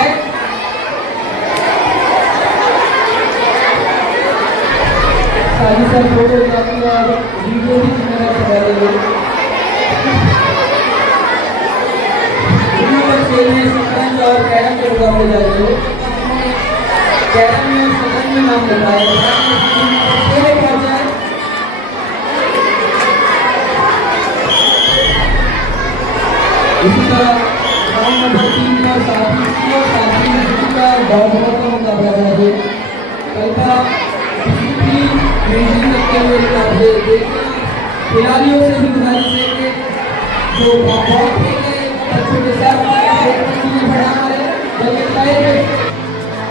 Back. सारी sir photography और video भी कैमरा से करेंगे। खेल में शतरंज और कैरम के मुकाबले जारी है। कैरम में शतरंज में नाम बताया खेले पहुंच जाए। इसी तरह राउंड नंबर 3 का साथी का बहुत का मुकाबला जारी है। कल का खिलाड़ियों से भी गुजारिश है कि जो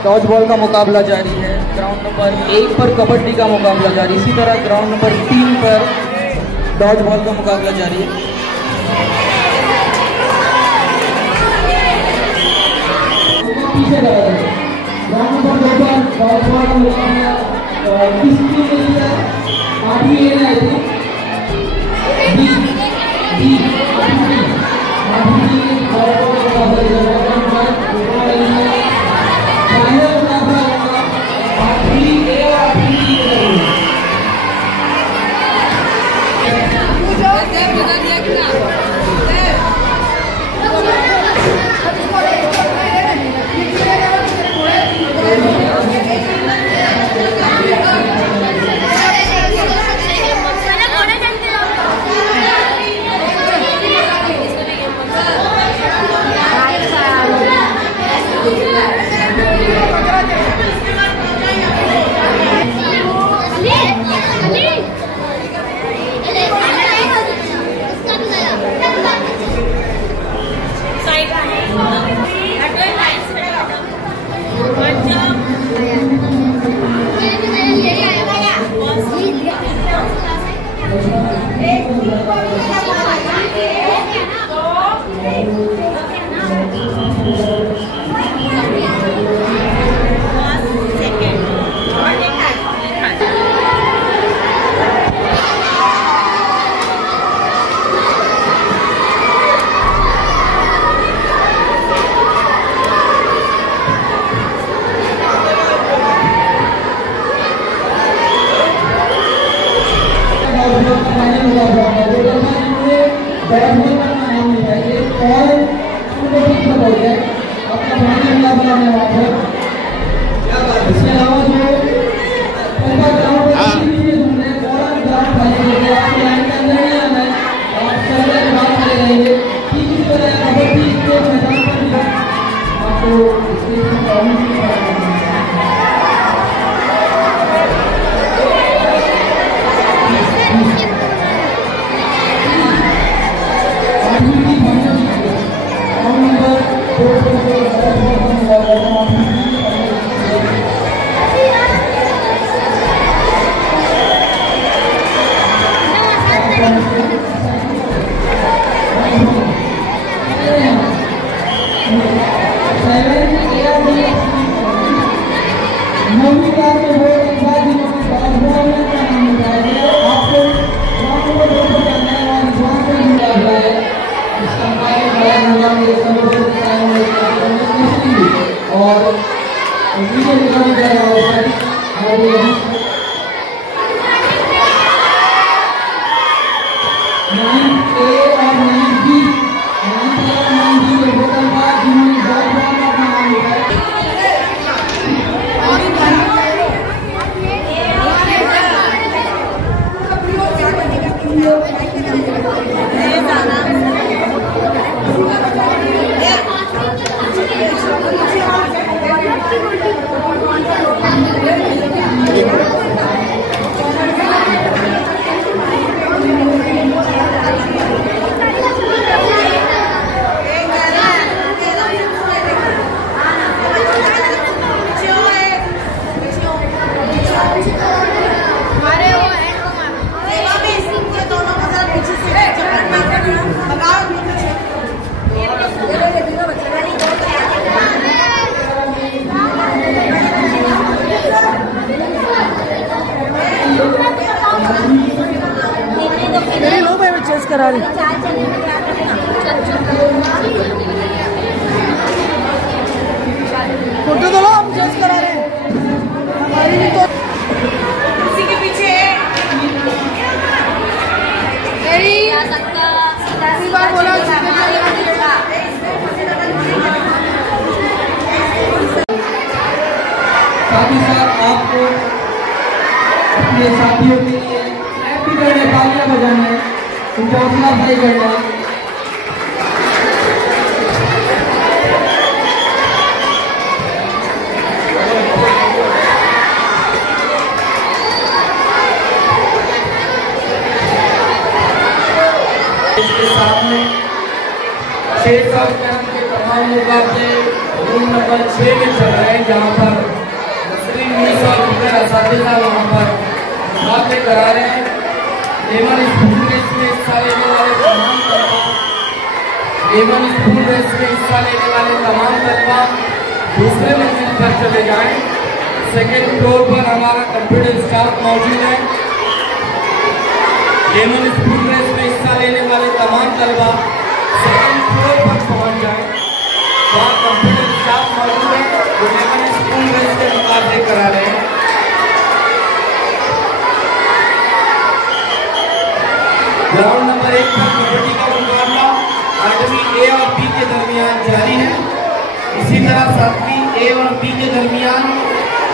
डॉज बॉल का मुकाबला जारी है। ग्राउंड नंबर 1 पर कबड्डी का मुकाबला जारी, इसी तरह ग्राउंड नंबर 3 पर डॉज बॉल का मुकाबला जारी है। पीछे ग्राउंड नंबर 2 पर डॉज बॉल का मुकाबला किस टीम ने जीता है? आधी लेना है दी Thank you. साथ ही साथ आपको अपने साथियों के लिए हैप्पी बर्थडे तालियां बजाना है, उनका हौसला अफजाई करना है। इसके सामने 6 साल के तमाम मुकाबले रूम नंबर 6 में चल रहे हैं, जहाँ पर नसरीन मीसा और असातिज़ा वहाँ पर मुकाबले करा रहे हैं। लेमन स्कूल रेस में हिस्सा लेने वाले तमाम तलबा दूसरे मंजिल पर चले जाएं। सेकेंड फ्लोर पर हमारा कंप्यूटर स्टाफ मौजूद है। लेमन स्कूल रेस में हिस्सा लेने वाले तमाम तलबा सेकेंड फ्लोर पर पहुंच जाएं, वहाँ कंप्यूटर स्टाफ मौजूद है जो लेमन स्कूल रेस के मुकाबले करा रहे हैं। ग्राउंड नंबर 1 पर कबड्डी का मुकाबला 8वीं ए और बी के दरमियान जारी है। इसी तरह 7वीं ए और बी के दरमियान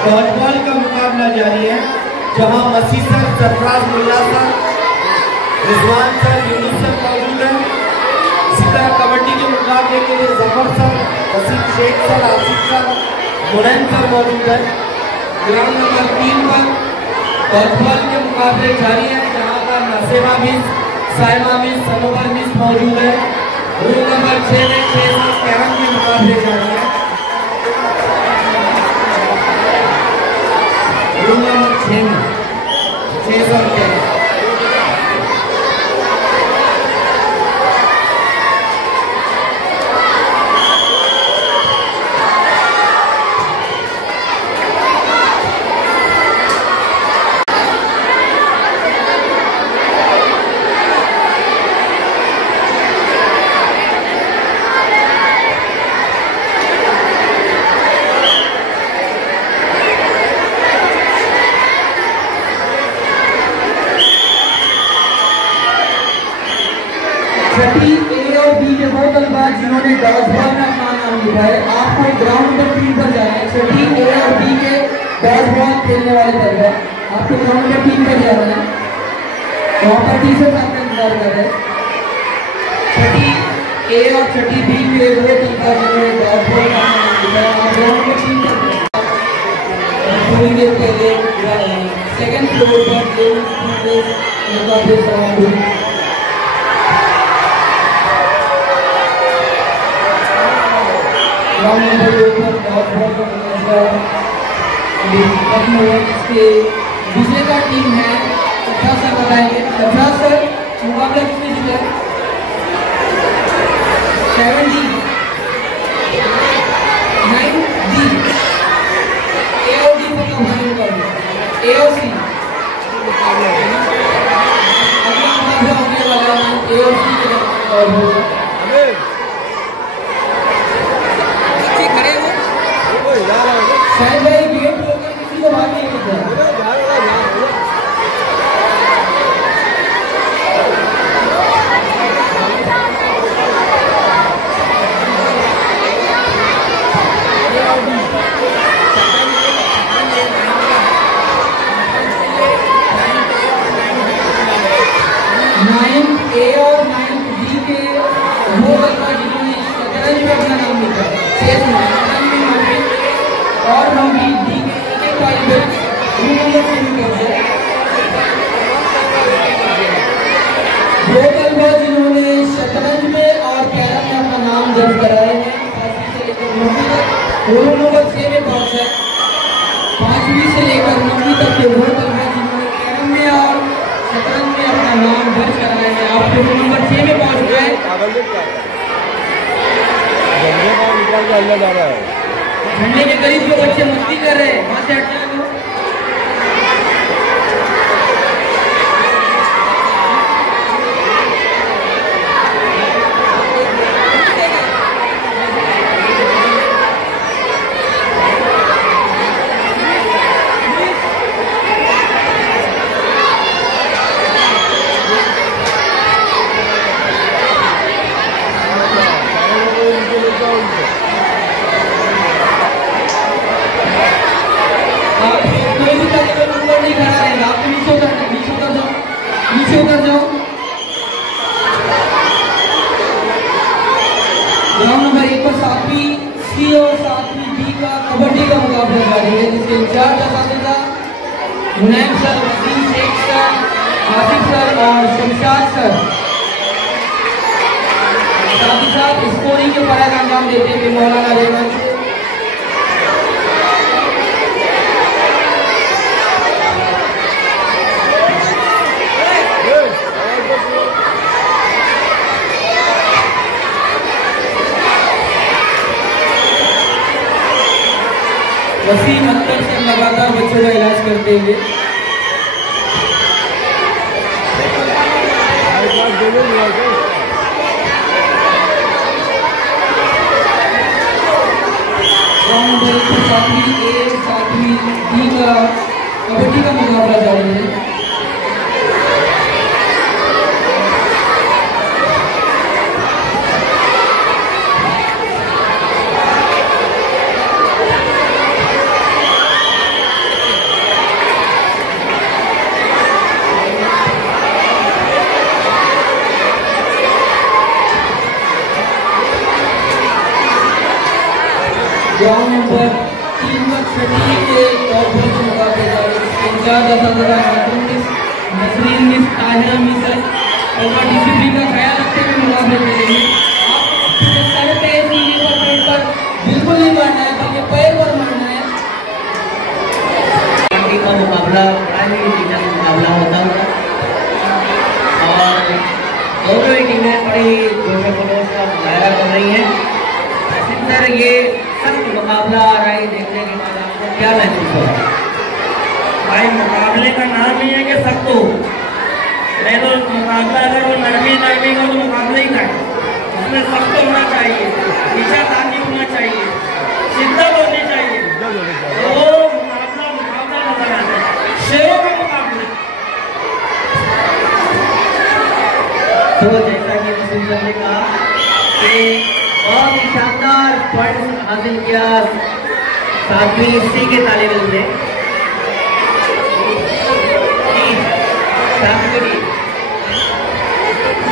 डॉजबॉल का मुकाबला जारी है, जहां Masih sir, Sarfaraz Mulla sir, Rizwan sir, Yunus sir मौजूद है। इसी तरह कबड्डी के मुकाबले के लिए Zafar sir, Wasim Shaikh sir, Asif sir, Munain sir मौजूद है। ग्राउंड नंबर 3 पर डॉजबॉल के मुकाबले जारी है, जहाँ पर नसेमा मिस, साइमा मिस, सनोवर मिस मौजूद है। रूम नंबर 6 में 6 साल कैरम के मुकाबले जारी है। रूम नंबर 6 में 6 साल कैरम। छठी ए और बी के 2 तलबा जिन्होंने डॉजबॉल में अपना नाम लिखा है, आपको ग्राउंड नंबर 3 पर जाना है। छठी ए और बी के डॉजबॉल खेलने वाले तलबा आपको ग्राउंड नंबर 3 पर जाना है, वहाँ पर टीचर्स आपका इंतजार कर रहे हैं। छठी ए और छठी बी के 2 तलबा जिन्होंने डॉजबॉल में अपना नाम लिखा है, आप ग्राउंड नंबर 3 पर थोड़ी देर पहले सेकेंड फ्लोर पर मुकाबले समाप्त हुए। ग्राउंड नंबर 2 पर डॉजबॉल का मुकाबला खत्म हुआ, इसके विजेता टीम है। सरफराज सर बताएंगे। सरफराज सर, मुकाबला किसने जीता? 7D 9D ए और डी को हमारे मुकाबले ए और सी अगला मुकाबला होने वाला है ए और सी के मुकाबले। शायद भाई गेट होकर किसी को भाग नहीं करता। ए और 9D के 2 तलबा जिन्होंने शतरंज में अपना नाम लिखा है, चेस में और हम भी डी के तालिबे रूम नंबर 3 में पहुंचे। 2 तलबा जिन्होंने शतरंज में और कैरम में अपना नाम दर्ज कराए हैं, 5वीं से लेकर 9वीं तक रूम नंबर 6 में पहुंचे। 5वीं से लेकर 9वीं तक के 2 तलबा जिन्होंने कैरम में और शतरंज में अपना नाम दर्ज कराए हैं, आप रूम नंबर 6 में पहुंच गए। झंडे के करीब जो बच्चे मस्ती कर रहे हैं, वहां से हट जाए। और 7वीं बी का कबड्डी का मुकाबला जारी है, जिसके इंचार्ज असातिज़ा Munaim sir, Wasim Shaikh sir, Asif sir और शमशाद सर साथ ही साथ स्कोरिंग के फराज अंजाम देते हुए मौलाना रेहमान से वसीम अख्तर से लगातार बच्चों का इलाज करते हुए सातवीं ए 7वीं बी का कबड्डी का मुकाबला जारी है। ग्राउंड नंबर 3 पर छठी के कॉर्पोरेट के मुकाबले जारी है, जिसके इंचार्ज असातिज़ा नसरीन मिस ताहिरा मिसर और डिसिप्लिन का ख्याल रखते हुए मुकाबले करेंगे। आपको सर पे सीने पर पेट पर बिल्कुल नहीं मारना है, बल्कि पैर पर मारना है। कबड्डी का मुकाबला प्राइमरी डिवीजन मुकाबला होता है और दोनों ही टीमें बड़ी जोश का मुजाहरा कर रही हैं। सर, ये सख्त मुकाबला आ रहा है, देखने के बाद आपको क्या महसूस हो रहा है? भाई, मुकाबले का नाम ही है कि सख्त हो, नहीं तो मुकाबला अगर वो नरमी हो तो मुकाबला ही था। उसमें सख्त होना चाहिए, नीचा ताकि होना चाहिए, शिद्दत होनी चाहिए, तो मुकाबला नजर आता है, शेरों के मुकाबले। तो जैसा कि वसीम सर ने कहा कि बहुत ही शानदार पॉइंट हासिल किया 7वीं सी के तालिब ने।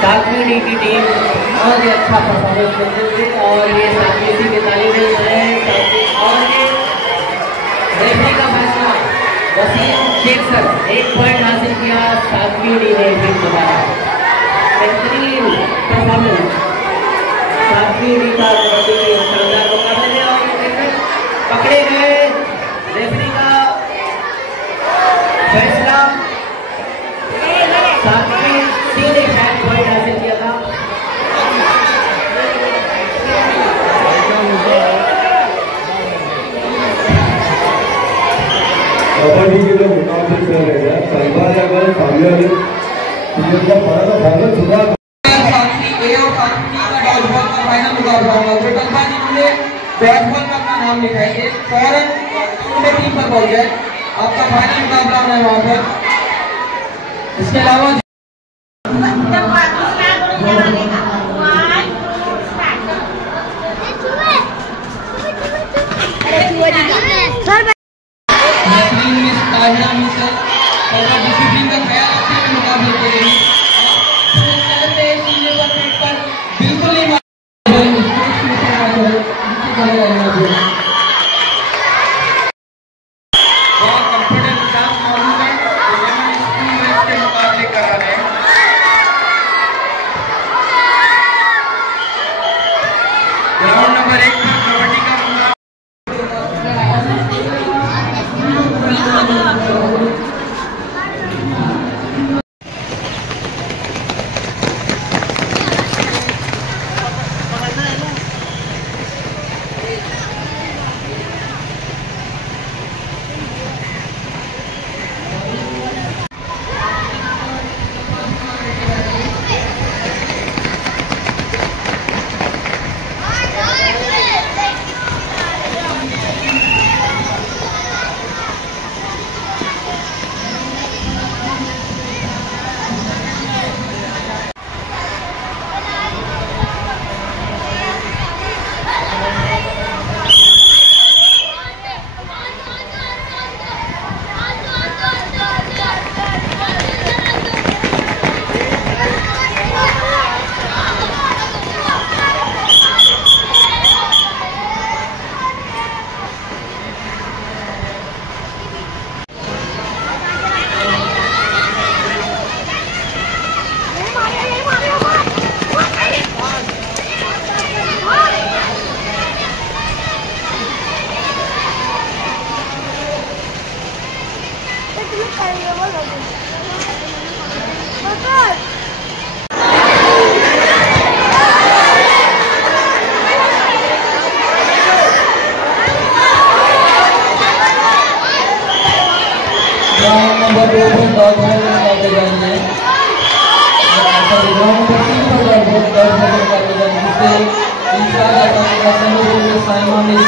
7वीं डी की टीम बहुत ही अच्छा परफॉर्मेंस करते हुए और ये 7वीं सी के तालिब है। और ये रेफरी का फैसला वसीम शेख सर 1 पॉइंट हासिल किया 7वीं डी ने फिर दोबारा बेहतरीन परफॉर्मेंस 7वीं डी का कबड्डी के शानदार मुकाबले में और पकड़े गए रेफरी का फैसला 7वीं सी ने शायद पॉइंट हासिल किया था। कबड्डी के जो मुकाबले चल रहे हैं, कई बार अगर सामने वाले टीम का फाइनल सुधा मुकाबला होगा। जो टलबा जिन्होंने बैटबॉल में अपना नाम लिखाइए, फौरन टीम पर पहुंच जाए, आपका फाइनल मुकाबला होना है वहाँ पर। इसके अलावा डिसिप्लिन का ख्याल रखते हुए मुकाबले करेंगे। बिल्कुल नहीं ग्राउंड नंबर 1 पर कबड्डी का नंबर 2 पर डॉट बॉल के मुकाबले जाएंगे। ग्राउंड नंबर 3 पर डॉट बॉल के मुकाबले जाएंगे, जिससे इंचार्ज अटाका सनोवर में साइमा मिस,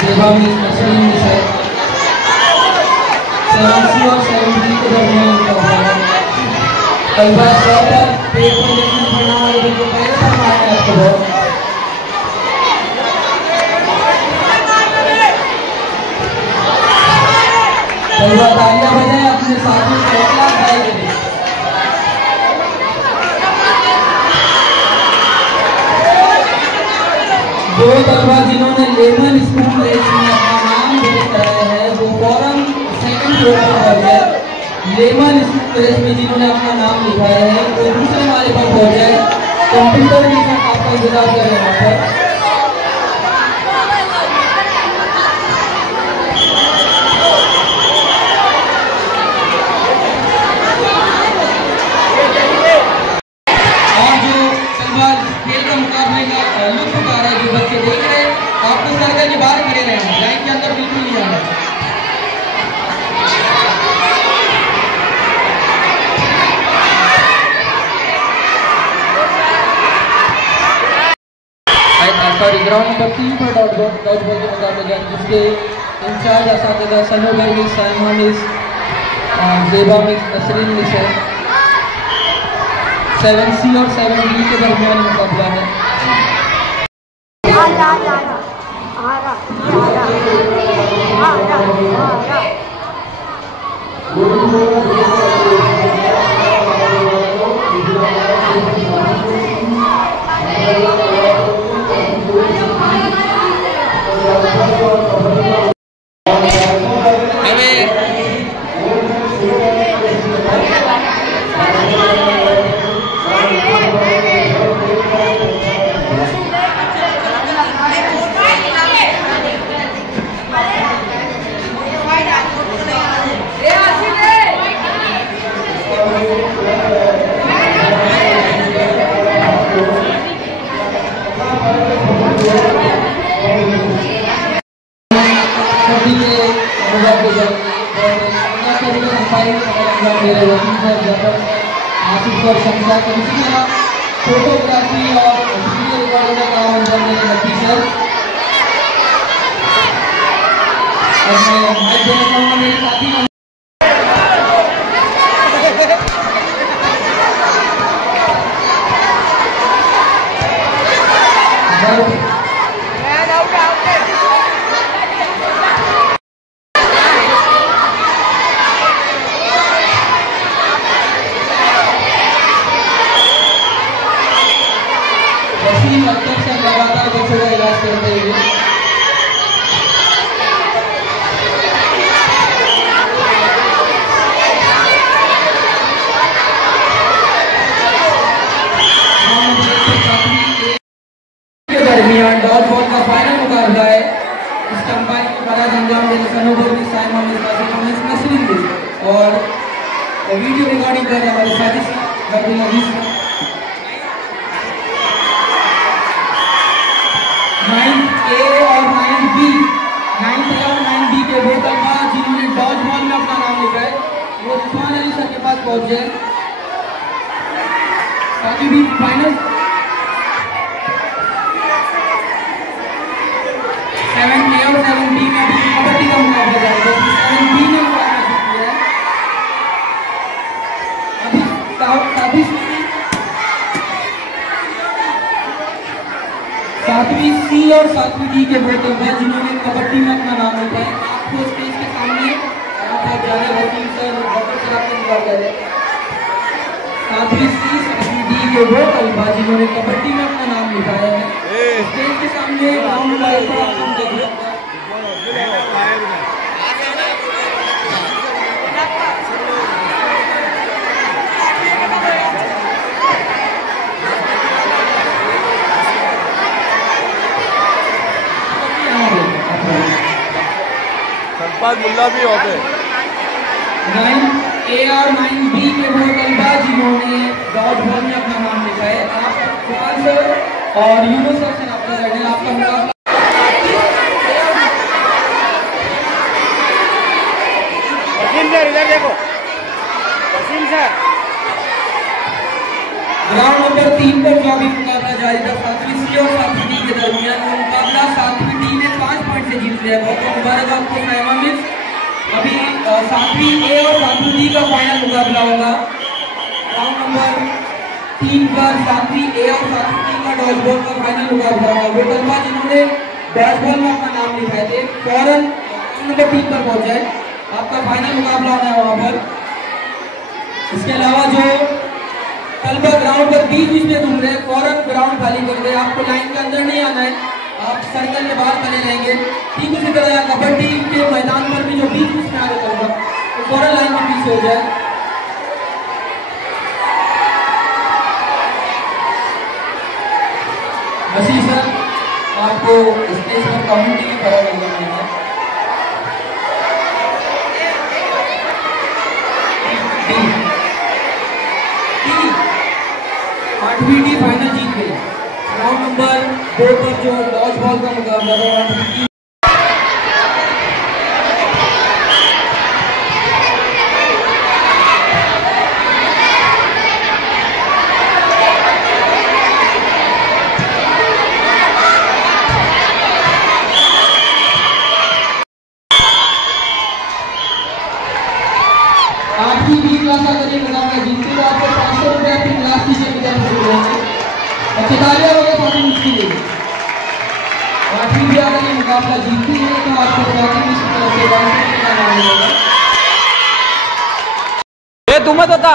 जेबा मिस, नसरीन मिस है। 7C और 7D के दरमियान मुकाबला है। कलबा पर पेट पर लेकिन पड़ना वाले को पहले पर मारना है आपको बहुत। कलबा तालियां बजाएं अपने साथी को हौसला अफजाई करें। जो तलबा जिन्होंने लेमन स्पून रेस में अपना नाम दर्ज कराया है वो फौरन सेकंड फ्लोर पर पहुंच जाए। लेमन स्पून रेस में जिन्होंने अपना नाम लिखाया है वो दूसरे वाले पर पहुंच जाए। कंप्यूटर भी आपका इंतजार कर रहे हैं वहाँ पर। ग्राउंड नंबर 3 पर डॉट बॉल के मुकाबले जाएंगे, जिसके इंचार्ज असातिज़ा सनोवर मिस, साइमा मिस, जेबा मिस, नसरीन मिस है। 7C और 7D के दरमियान मुकाबला है। फोटोग्राफी और वीडियो रिकॉर्डिंग का काम अंजाम देने लगी सर। और मैं देना चाहूँगा मेरे साथी लगातार बच्चों का इलाज करते हुए के दरमियान डॉट बॉल का फाइनल मुकाबला है। इस कंबाइन के बाद अंजाम देने सनोवर में साइमा मिस, नसरीन मिस और वीडियो रिकॉर्डिंग कर रहे हमारे साथी अब्दुल अजीज 9A और 9B, 9A और 9B के दो तलबा जिन्होंने डॉज बॉल में अपना नाम लिखा है वो रिजवान अली सर के पास पहुंचे। साथ ही फाइनल 7A और 7B में भी कबड्डी का मुकाबला जाएगा। 7B ने मुकाबला किया है अभी सातवीं C और 7वीं D के दो तलबा जिन्होंने कबड्डी में अपना नाम लिखा है। आपको स्टेज के सामने आप जाने वकील सर डॉक्टर सर आपको इंतजार कर रहे हैं। 7वीं C 7वीं D के वो तलबा जिन्होंने कबड्डी में अपना नाम लिखा है स्टेज के सामने ग्राउंड वाले पर आपको देख सकते हैं। मुल्ला भी होते 9A और 9B के वो तलबा जिन्होंने डॉट बॉल में अपना नाम लिखा है, आप कुमार सर और यूनुस सर से आपका मुकाबला। इधर देखो सर। ग्राउंड नंबर 3 पर जो अभी मुकाबला जारी था 7वीं सी और 7वीं डी के दरमियान, वो मुकाबला 7वीं डी ने 5 पॉइंट से जीत लिया। बहुत मुबारक आपको साइमा मिस। अभी 7वीं ए और 7वीं डी का फाइनल मुकाबला होगा। ग्राउंड नंबर 3 पर 7वीं ए और 7वीं डी का डॉजबॉल का फाइनल मुकाबला होगा। वो तलबा जिन्होंने डॉजबॉल में अपना नाम लिखाए थे फौरन नंबर 3 पर पहुंच जाए, आपका फाइनल मुकाबला होना है वहां पर। इसके अलावा जो तलबा ग्राउंड पर बीच में घूम रहे हैं, फौरन ग्राउंड खाली कर दे। आपको लाइन के अंदर नहीं आना है, आप सर्कल के बाहर चले जाएंगे। ठीक उसी तरह कबड्डी के मैदान पर भी जो बीच में आ रहे तलबा, तो फौरन लाइन में पीछे हो जाए। वसीम सर, आपको स्टेज पर कम्युनिटी की खड़ा करना है। 8वीं डी फाइनल जीत गई। ग्राउंड नंबर 2 पर जो डॉज बॉल का मुकाबला था 8वीं डी। आपकी भी क्लास अगर ये मुकाबला जीतती तो आपको 500 रुपये अपनी क्लास टीचर की तरफ से मिलेंगे। अच्छी तालियां हो गई फातिमा मिस के लिए। आपकी भी अगर ये मुकाबला जीतती है तो आपको फातिमा मिस की तरफ से 500 रुपये का इनाम मिलेगा। ये तुम्हें बता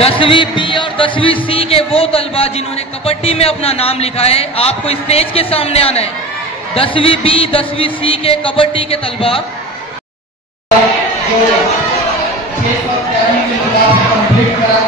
दसवीं बी और 10वीं सी के वो तलबा जिन्होंने कबड्डी में अपना नाम लिखा है, आपको स्टेज के सामने आना है। 10वीं बी 10वीं सी के कबड्डी के तलबा कंप्लीट करा